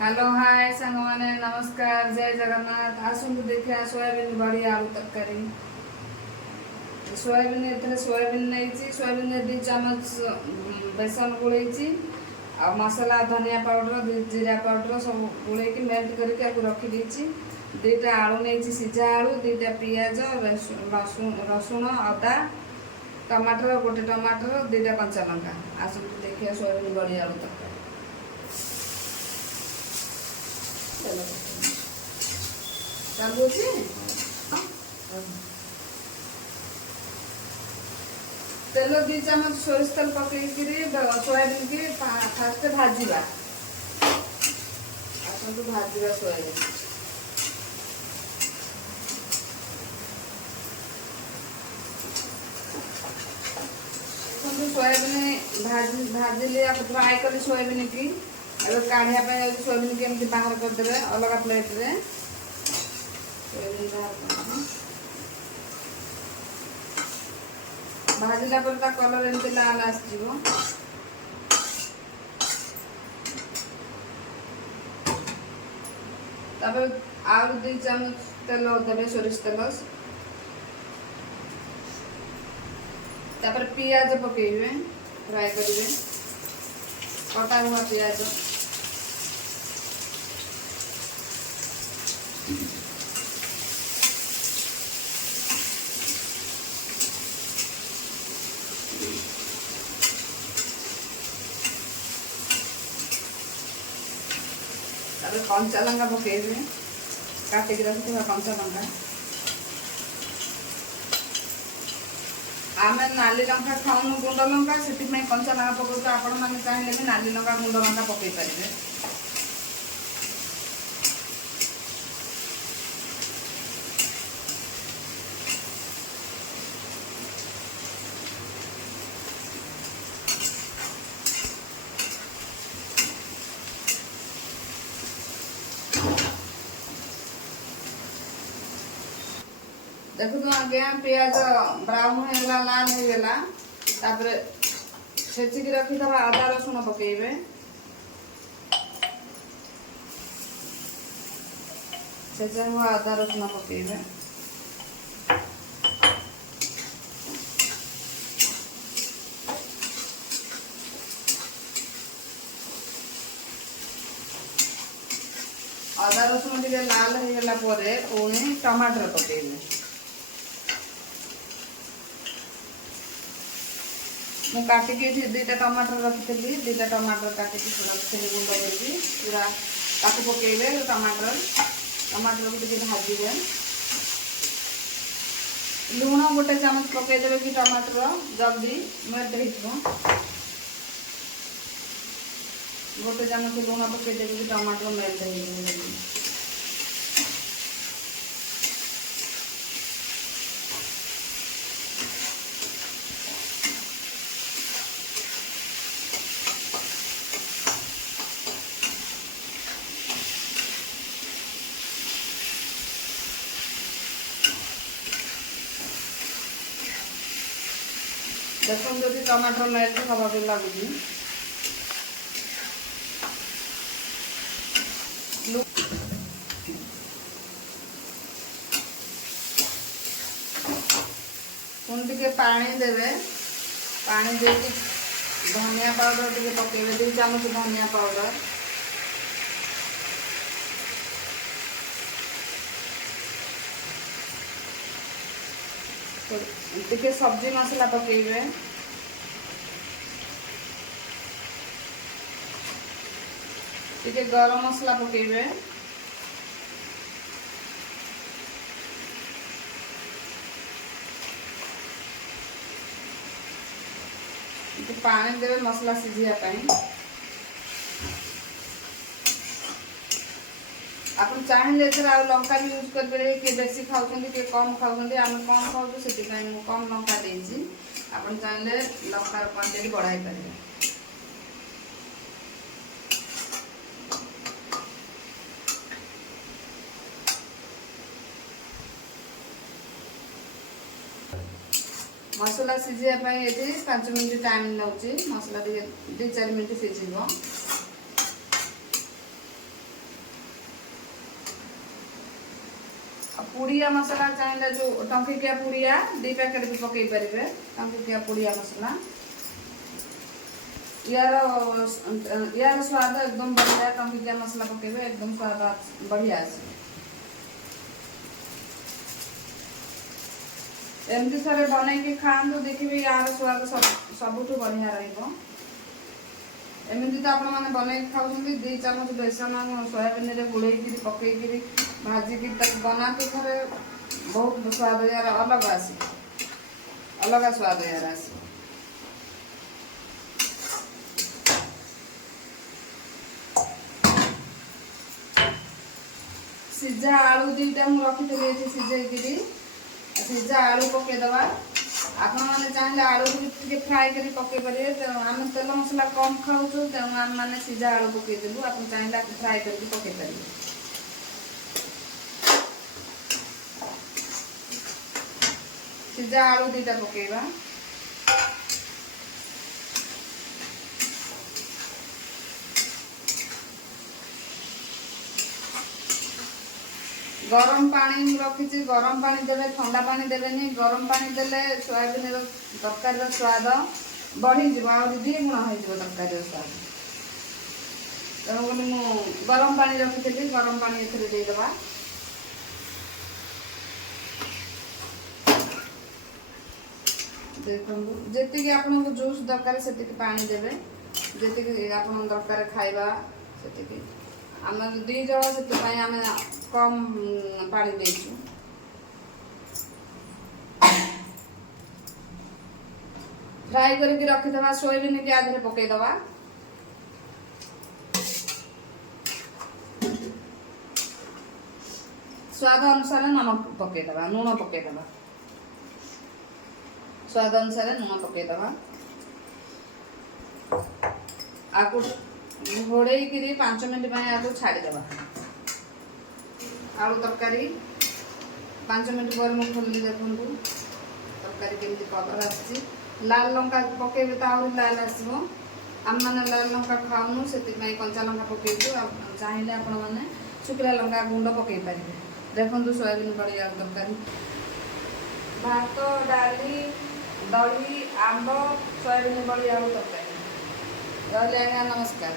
Hello hi सांग मैंने नमस्कार जय जगन्नाथ आसतु देखिए सोयाबीन बड़ी आलू तरकारी सोयाबीन एथरे सोयाबीन नहीं सोयाबीन 2 चम्मच बेसन गोलैची आ मसला धनिया पाउडर जीरा पाउडर सब गोलैक मेल्ट करके रखी 2टा आलू नहीं सीझा आलू 2टा पियाज रसुण अदा टमाटर गोटे टमाटर 2टा कंचा लंका आसतु देखिए सोयाबीन बड़ी आलू तरकारी चालू तेल 2 चम्मच सोरिष तेल पकईक सोयाबीन की फास्ट भाजवा आसतु भाजवा सोयाबीन सोयाबीन भाजिले फ्राए कली सोयाबीन की काढ़ापी सोयाबीन की एमती बाहर करदे अलग प्लेट रे सोयाबीन बाहर भाजला पर कलर एमती लाल आसो आउ 2 चम्मच तेल देवे सोरिष तेल पियाज पकेबे फ्राए करेंगे कटा हुआ पियाज कंचा लंका पकेबे काटिक रखी कंचा लंका आम नाली लंका खाऊन गुंड लंका से कंचा लंका पकाऊ आपण मैंने चाहिए भी नाली लंका गुंड लंका पकई पारे देखो तो आगे पियाज ब्राउन होगा लाल होगा छेचिक रखी अदा रसुण पकेबे छेचा हुआ अदा रसुण पकेबे अदा रसुण टे लाल होगा पुणी टमाटर पकेबे मु काटिकी 2टा टमाटर रखी 2टा टमाटर काटिकी रखी गुंड करके पूरा ताकू पकेबे टमाटर को भाजबे लुण गोटे चम्मच पकईदेवे कि टमाटर जल्दी मेल्ट हो गोटे चम्मच लुण पकईदेवे कि टमाटर मेल्ट हो देखो जब टमाटर मेल्ट हवा भी लगुच पुणी टे पानी देवे पानी दे धनिया पाउडर टे पकेबे 2 चम्मच धनिया पाउडर टे सब्जी मसला पकेबे टे गरम मसला पकेबे पानी देवे मसला सीझापी आप चाहिए लंका भी यूज करेंगे किए बेसी खाऊँ किए कम खाऊँ आम कम खाऊ से कम लंका देती आप चाहिए लंकार क्वांटिटी बढ़ाई पारे मसला सीझापी ये 5 मिनट टाइम नौ मसला 2-4 मिनट सीझ पुड़िया मसला चाहिए जो टंकिकिया पुड़िया 2 पैकेट भी पकई पारे टंकिकिया पुड़िया मसला यार यार स्वाद एकदम बढ़िया टंकिकिया मसला पकेबे एकदम स्वाद बढ़िया आसे एमती थरे बनई खातु देखिए यार स्वाद सबुठ बढ़िया रही एमती तो आपण मैंने बनई खाऊँ 2 चामच बेसन सोयाबीन रे गुड़े पकईकि भाजिकी बनाते थे बहुत स्वाद यार अलग आसे अलग स्वाद यार आसे सीझा आलू 2टा मु रखी सीझे सीझा आलू पकईदवा आपण मैंने चाहिए आलू भी फ्राए कर पकई पारे आम तेल मसला कम खाऊ तेणु आम मैंने सीझा आलू पकईदेलु आप चाहिए फ्राए करके पकई पारे सीझा आलू 2टा पकईबा गरम पानी रखी गरम पानी देवे ठंडा पानी देवेनि गरम पानी देले सोयाबीन तरकारी स्वाद बढ़ी आहुरी 2 गुण हो तरकारी स्वाद तेणुक मुझे गरम पानी रखी गरम पानी देदेबा देखो जी आपन जूस दरकार से पानी देवे जी आप दरकार खाइबा से आम 2 जन से आम कम पानी देचु फ्राए करके रखीदवा सोयाबीन के आधे पकईदवा स्वाद अनुसार नमक पकईदवा लुण पकईदवा स्वाद अनुसार लुण पकईदवा आपको घोड़े 5 मिनट आपको छाड़ीदवा आलू तरकारी 5 मिनट पर मुझे खोली देखूँ तरकारी केमती कलर आसी लाल लंका पकईबे तो आहरी लाल आसो आम मैंने लाल लंका खाऊनु से कंचा लंका पकईबू चाहिए आपण मैंने शुखला लंका गुंड पकई पारे देखो सोयाबीन बड़ी आलू तरकारी भात डाली दही आंब सोयाबीन बड़ी आलू तरकारी रही आज्ञा नमस्कार।